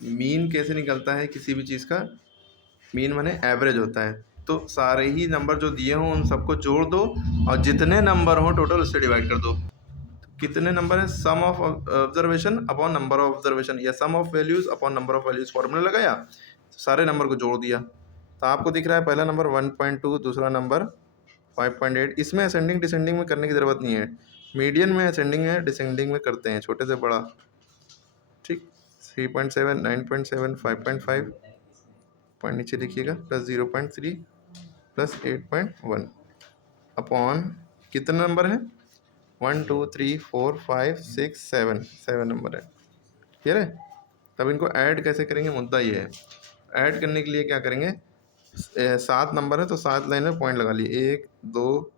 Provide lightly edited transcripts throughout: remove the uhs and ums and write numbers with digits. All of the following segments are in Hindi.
मीन कैसे निकलता है किसी भी चीज़ का? मीन माने एवरेज होता है। तो सारे ही नंबर जो दिए हों उन सबको जोड़ दो और जितने नंबर हों टोटल उससे डिवाइड कर दो। तो कितने नंबर है? Sum of observation upon number of observation या sum of values upon number of values formula लगाया, तो सारे नंबर को जोड़ दिया। तो आपको दिख रहा है पहला नंबर 1.2, दूसरा नंबर 5.8। इसमें असेंडिंग डिसेंडिंग में करने की ज़रूरत नहीं है, मीडियन में असेंडिंग है, डिसेंडिंग में करते हैं छोटे से बड़ा। ठीक, 3.7, 9.7, 5.5 पॉइंट नीचे लिखिएगा, प्लस 0.3 प्लस 8.1 अपॉन कितने नंबर है? 1 2 3 4 5 6 7, 7 नंबर है। क्लियर है? तब इनको ऐड कैसे करेंगे, मुद्दा ये है। ऐड करने के लिए क्या करेंगे? 7 नंबर है तो 7 लाइन में पॉइंट लगा लिए, 1 2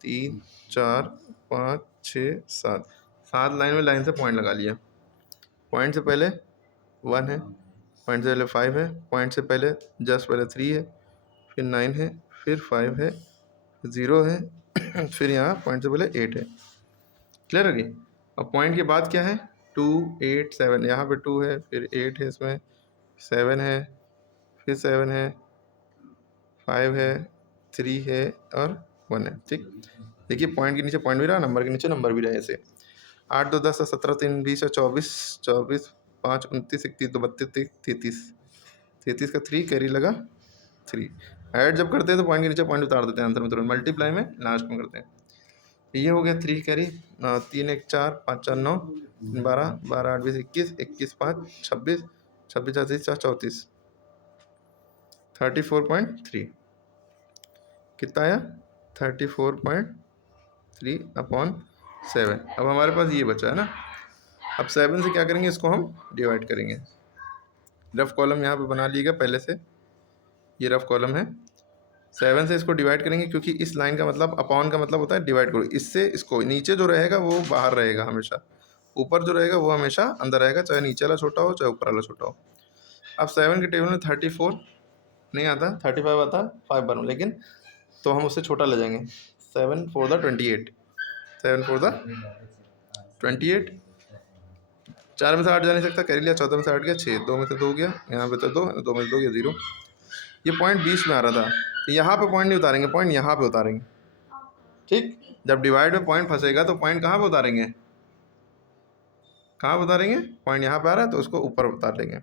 3 4 5 6 7, 7 लाइन में लाइन से पॉइंट लगा लिया। पॉइंट से पहले 1 है, पॉइंट से पहले 5 है, पॉइंट से पहले जस्ट पहले 3 है, फिर 9 है, फिर 5 है, 0 है, फिर यहाँ पॉइंट से पहले 8 है। क्लियर होगी? अब पॉइंट के बाद क्या है? 2 8 7, यहाँ पे 2 है, फिर 8 है, इसमें 7 है, फिर 7 है, 5 है, 3 है और 1 है। ठीक, देखिए पॉइंट के नीचे पॉइंट भी रहा, नंबर के नीचे नंबर भी रहा। ऐसे 8 2 10 17 3 20 24 24 5 29 31 2 32 33, 33 का 3 कैरी लगा 3। ऐड जब करते हैं तो पॉइंट के नीचे पॉइंट उतार देते हैं आंसर में तुरंत, मल्टीप्लाई में लास्ट में करते हैं। ये हो गया 3 कैरी, 3 1 4 5 4 9 12 12 8 20 21 21 5 26 26 38 34 34.3 कितना आया? 34.3 अपॉन 7। अब हमारे पास ये बचा है ना। अब 7 से क्या करेंगे? इसको हम डिवाइड करेंगे। रफ कॉलम यहाँ पे बना लिएगा पहले से, ये रफ कॉलम है। 7 से इसको डिवाइड करेंगे क्योंकि इस लाइन का मतलब अपॉन का मतलब होता है डिवाइड करो। इससे इसको नीचे जो रहेगा वो बाहर रहेगा हमेशा, ऊपर जो रहेगा वो हमेशा अंदर रहेगा, चाहे नीचे वाला छोटा हो चाहे ऊपर वाला छोटा हो। अब 7 के टेबल में 34 नहीं आता, 35 आता, 5 बार में, लेकिन तो हम उससे छोटा ले जाएंगे। 7 4 द 28, 7 4 द 28, 4 में से 8 जा नहीं सकता, कैरी लिया, 14 में से 8 गया 6, 2 में से 2 गया, यहाँ पे तो 2, 2 में से 2 गया 0। ये पॉइंट बीच में आ रहा था, तो यहाँ पे पॉइंट नहीं उतारेंगे, पॉइंट यहाँ पे उतारेंगे। ठीक, जब डिवाइड में पॉइंट फंसेगा तो पॉइंट कहाँ पे उतारेंगे? कहाँ पे उतारेंगे? पॉइंट यहाँ पे आ रहा है तो उसको ऊपर उतार लेंगे।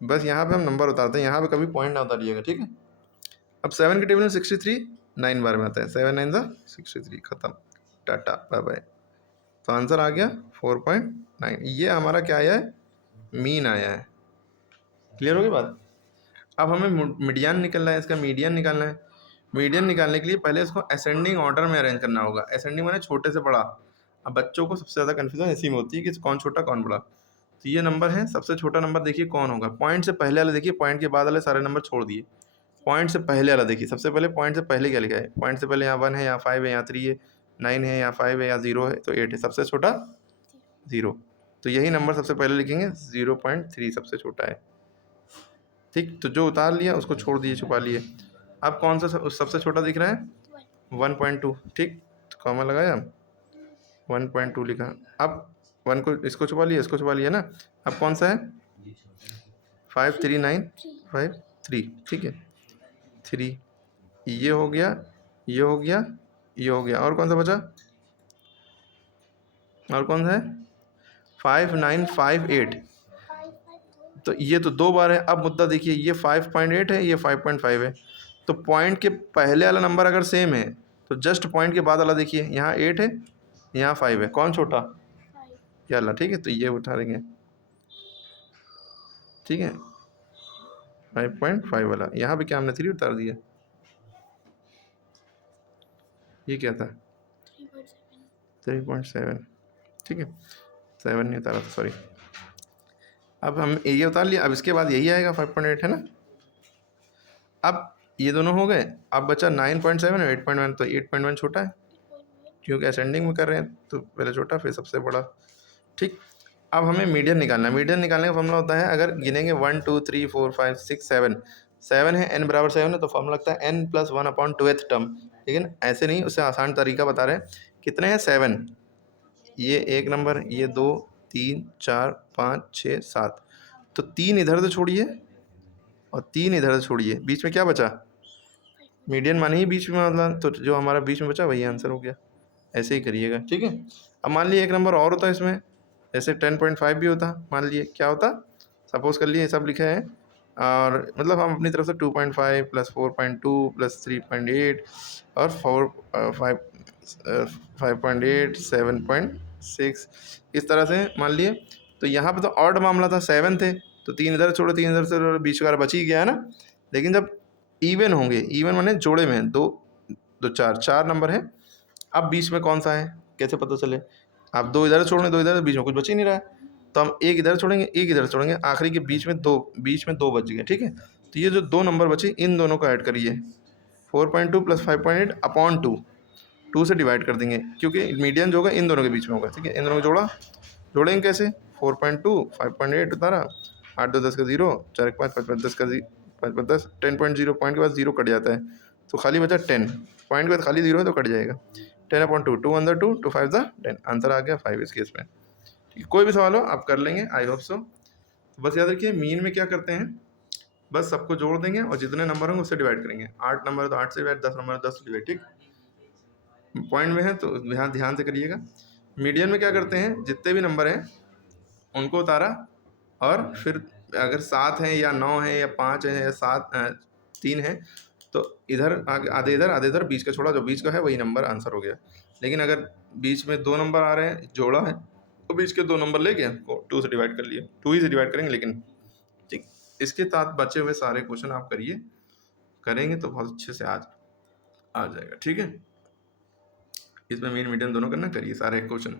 बस यहाँ पे हम नंबर उतारते हैं, यहाँ पे कभी पॉइंट ना उतारिएगा। ठीक है, अब 7 के टेबल में 63 9 बार में आता है, 7 9 द 63, खत्म, टाटा बाय बाय। तो आंसर आ गया 4.9। ये हमारा क्या आया है? मीन आया है। क्लियर होगी बात? अब हमें मीडियन निकलना है, इसका मीडियन निकालना है। मीडियन निकालने के लिए पहले इसको असेंडिंग ऑर्डर में अरेंज करना होगा। असेंडिंग माने छोटे से बड़ा। अब बच्चों को सबसे ज़्यादा कन्फ्यूजन इसी में होती है कि कौन छोटा कौन बड़ा। तो ये नंबर है, सबसे छोटा नंबर देखिए कौन होगा। पॉइंट से पहले वाला देखिए, पॉइंट के बाद वाले सारे नंबर छोड़ दिए। पॉइंट से पहले वाला देखिए, सबसे पहले पॉइंट से पहले क्या लिखा है? पॉइंट से पहले यहाँ 1 है, यहाँ 5 है, यहाँ 3 है, 9 है, यहाँ 5 है, यहाँ 0 है, तो 8 है। सबसे छोटा 0, तो यही नंबर सबसे पहले लिखेंगे। 0.3 सबसे छोटा है। ठीक, तो जो उतार लिया उसको छोड़ दिए, छुपा लिए। अब कौन सा सबसे छोटा दिख रहा है? 1.2। ठीक, तो कॉमा लगाया, 1.2 लिखा। अब 1 को इसको छुपा लिया, इसको छुपा लिया ना। अब कौन सा है? 53953। ठीक है, 3 ये हो गया, ये हो गया, ये हो गया, और कौन सा बचा? और कौन सा है? 5958। तो ये तो 2 बार है। अब मुद्दा देखिए, ये 5.8 है, ये 5.5 है। तो पॉइंट के पहले वाला नंबर अगर सेम है तो जस्ट पॉइंट के बाद वाला देखिए, यहाँ 8 है, यहाँ 5 है, कौन छोटा? ये वाला। ठीक है, तो ये उठा लेंगे। ठीक है, 5.5 वाला। यहाँ पे क्या हमने 3 उतार दिया? ये क्या था? 3.7। ठीक है, 7 नहीं उतारा था, सॉरी। अब हम ये उतार लिया, अब इसके बाद यही आएगा 5.8 है ना। अब ये दोनों हो गए, अब बचा 9.7 और 8.1। तो 8.1 छोटा है क्योंकि असेंडिंग में कर रहे हैं, तो पहले छोटा फिर सबसे बड़ा। ठीक, अब हमें मीडियन निकालना है। मीडियन निकालने का फॉर्मूला होता है, अगर गिनेंगे 1 2 3 4 5 6 7, 7 है, n बराबर 7 है, तो फॉर्मूला लगता है n+1/2th टर्म। लेकिन ऐसे नहीं, उससे आसान तरीका बता रहे हैं। कितने हैं? 7। ये 1 नंबर, ये 2 3 4 5 6 7, तो 3 इधर से छोड़िए और 3 इधर से छोड़िए, बीच में क्या बचा? मीडियन माने ही बीच में, मतलब तो जो हमारा बीच में बचा वही आंसर हो गया। ऐसे ही करिएगा, ठीक है। अब मान लीजिए एक नंबर और होता है इसमें, जैसे 10.5 भी होता, मान लीजिए क्या होता, सपोज कर लिए ये सब लिखा है, और मतलब हम अपनी तरफ से 2.5 प्लस 4.2 प्लस 3.8 और 5.8 7.6 इस तरह से मान लिए। तो यहाँ पे तो ऑड मामला था, 7 थे, तो 3 इधर छोड़ो 3 इधर से, बीच का बच ही गया है ना। लेकिन जब इवन होंगे, इवन माने जोड़े में, दो दो चार नंबर है, अब बीच में कौन सा है कैसे पता चले? आप 2 इधर छोड़ेंगे 2 इधर, बीच में कुछ बच ही नहीं रहा है, तो हम एक इधर छोड़ेंगे एक इधर छोड़ेंगे, आखिरी के बीच में दो बच गए, ठीक है। तो ये जो 2 नंबर बचे इन दोनों को ऐड करिए, 4.2 प्लस 5.8 अपॉन 2 से डिवाइड कर देंगे, क्योंकि मीडियन जो होगा इन दोनों के बीच में होगा, ठीक है। इन दोनों को जोड़ेंगे कैसे? 4.2 5.8 उतारा, 8 2 10 का 0, 4 1 5 5 5 10 का 5 5 10, 10.0 पॉइंट के बाद 0 कट जाता है, तो खाली बचा 10, पॉइंट के बाद खाली 0 है तो कट जाएगा, 10/2, 2 1 2 2 5 10, आंसर आ गया 5 इस केस में। ठीक, कोई भी सवाल हो आप कर लेंगे, आई होप सो। तो बस याद रखिए मीन में क्या करते हैं, बस सबको जोड़ देंगे और जितने नंबर होंगे उससे डिवाइड करेंगे। 8 नंबर है तो 8 से डिवाइड, 10 नंबर है 10 से डिवाइड, ठीक। पॉइंट में है तो ध्यान से करिएगा। मीडियन में क्या करते हैं, जितने भी नंबर हैं उनको उतारा, और फिर अगर 7 है या 9 है या 5 है या 3 है, तो इधर आधे इधर बीच का छोड़ा, जो बीच का है वही नंबर आंसर हो गया। लेकिन अगर बीच में 2 नंबर आ रहे हैं, जोड़ा है, तो बीच के 2 नंबर लेके 2 से डिवाइड कर लिए, 2 ही से डिवाइड करेंगे। लेकिन ठीक, इसके साथ बचे हुए सारे क्वेश्चन आप करेंगे तो बहुत अच्छे से आ जाएगा, ठीक है। इसमें मीन मीडियन दोनों करना, करिए सारे क्वेश्चन।